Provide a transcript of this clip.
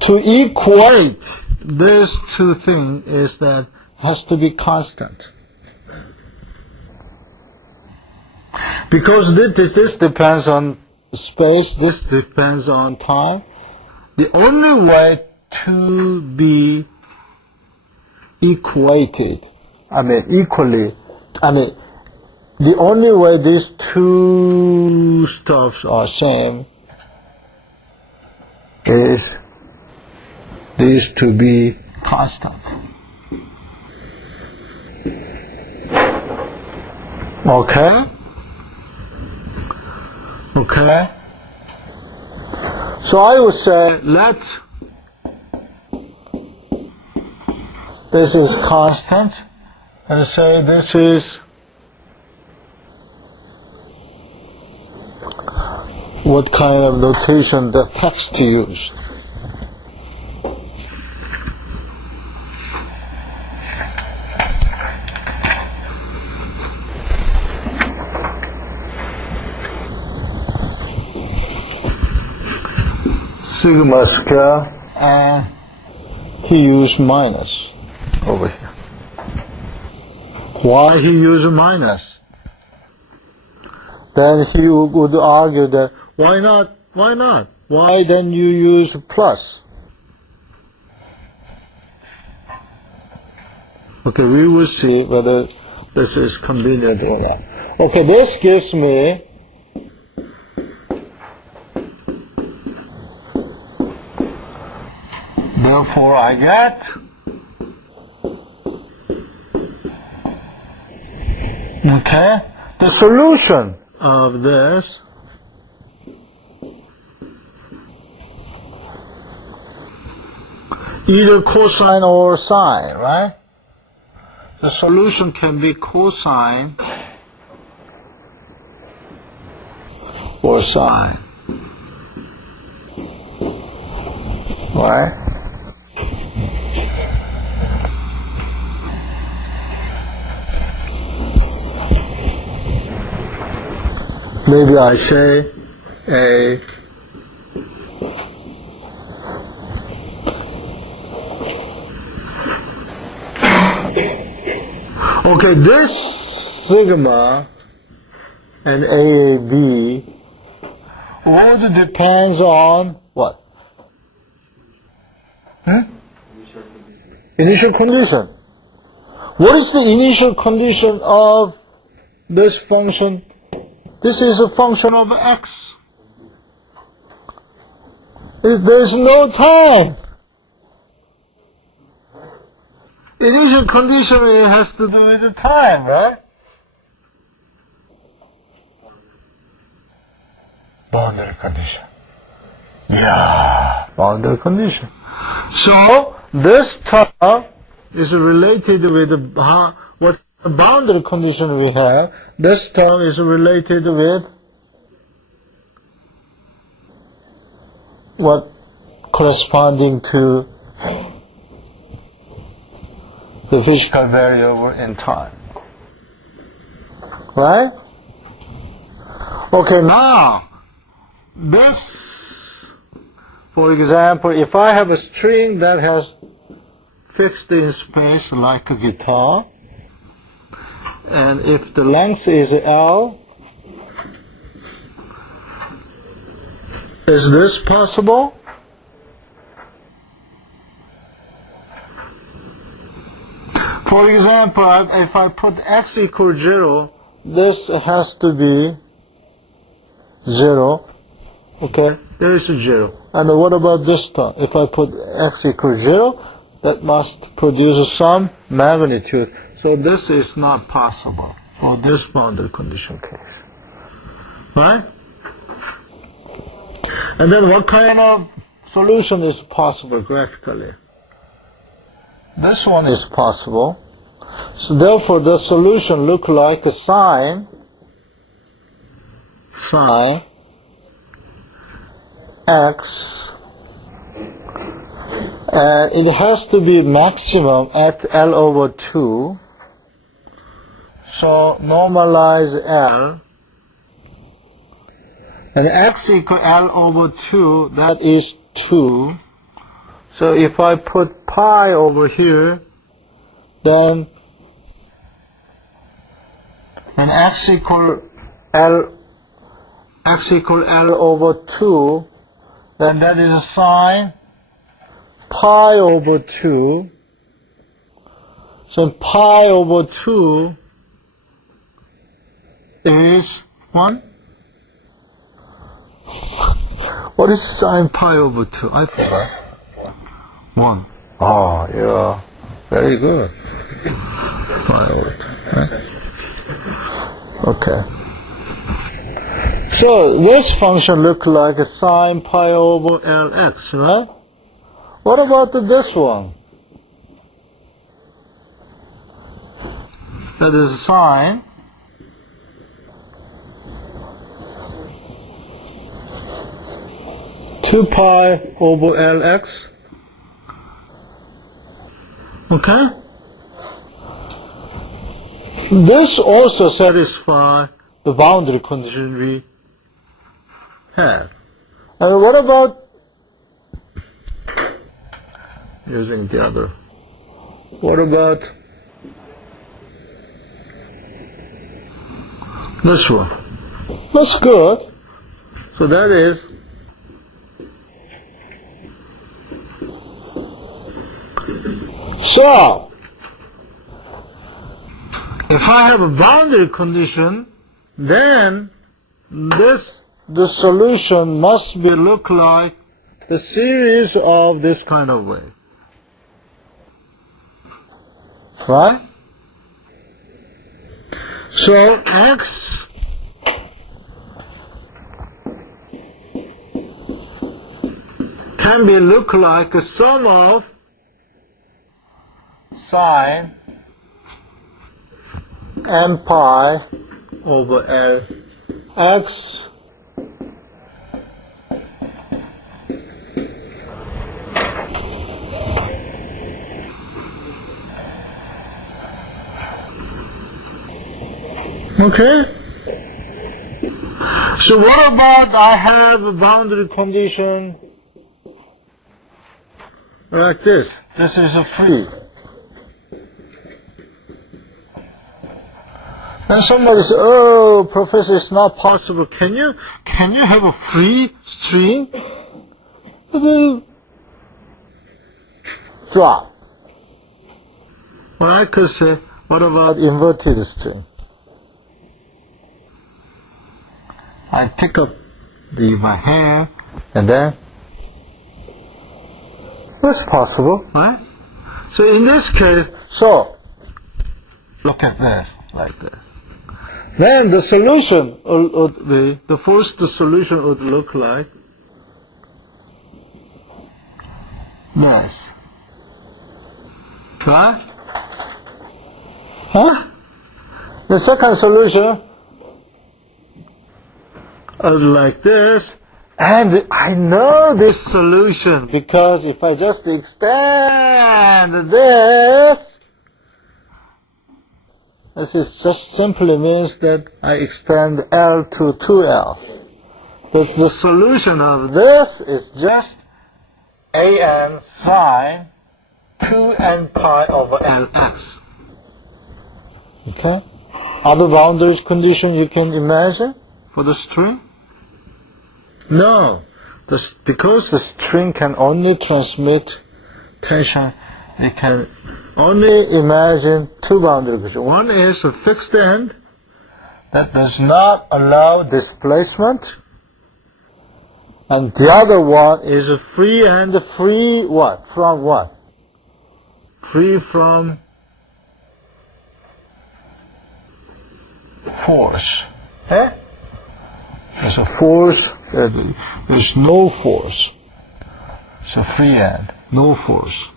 to equate these two things is that has to be constant. Because this depends on space, this depends on time. The only way to be equated, the only way these two stuffs are same is these to be constant. Okay? Okay? So I would say this is constant, and say this is what kind of notation the text used. Sigma square, and he used minus over here. Why he used minus? Then he would argue that why not? Why not? Why then you use plus? Okay, we will see whether this is convenient or not. Okay, this gives me therefore I get the solution of this either cosine or sine, right? The solution can be cosine or sine, right? Maybe I say okay, this sigma and AAB all depends on what? Initial condition. What is the initial condition of this function? This is a function of x. There's no time. Initial condition it has to do with the time, right? Boundary condition. Yeah, boundary condition. So this term is related with what boundary condition we have. This term is related with what corresponding to the physical variable in time. Right? Okay, now this, for example, if I have a string that has fixed in space like a guitar, and if the length is L, is this possible? For example, if I put x equals 0, this has to be 0. Okay, there is a 0. And what about this term? If I put x equals 0, that must produce some magnitude. So this is not possible for this boundary condition case. Right? And then what kind of solution is possible graphically? This one is possible. So therefore the solution looks like a sine x, and it has to be maximum at L over 2. So normalize L, and x equal L over 2, that is 2. So if I put pi over here, then x equal L over 2, then that is a sine pi over 2. So pi over 2 is 1. What is sine pi over 2? I forgot. 1. Oh, yeah. Very good. Pi over 2. Right? Okay. So this function looks like a sine pi over Lx, right? What about this one? That is sine two pi over Lx. Okay? This also satisfies the boundary condition we have. And what about using the other? What about this one? That's good. So that is so if I have a boundary condition, then the solution must be look like the series of this kind of way. Right? So x can be look like a sum of sine m pi over L x okay. So what about I have a boundary condition like this? This is a free. And somebody says, "Oh, Professor, it's not possible. Can you have a free string? It will drop." Well, I could say, what about inverted string? I pick up my hair, and then that's possible, right? So in this case, so look at this, like this. Then the solution would be, the first solution would look like this. Right? Huh? The second solution would like this. And I know this solution because if I just extend this is just simply means that I extend L to 2L. The solution of this is just an sine 2n pi over Lx. Okay? Other boundary condition you can imagine for the string? No. Because the string can only transmit tension, we can only imagine two boundary conditions. One is a fixed end that does not allow displacement, and the other one is a free end, free what? From what? Free from force. Eh? There's a force, there's no force. It's a free end, no force.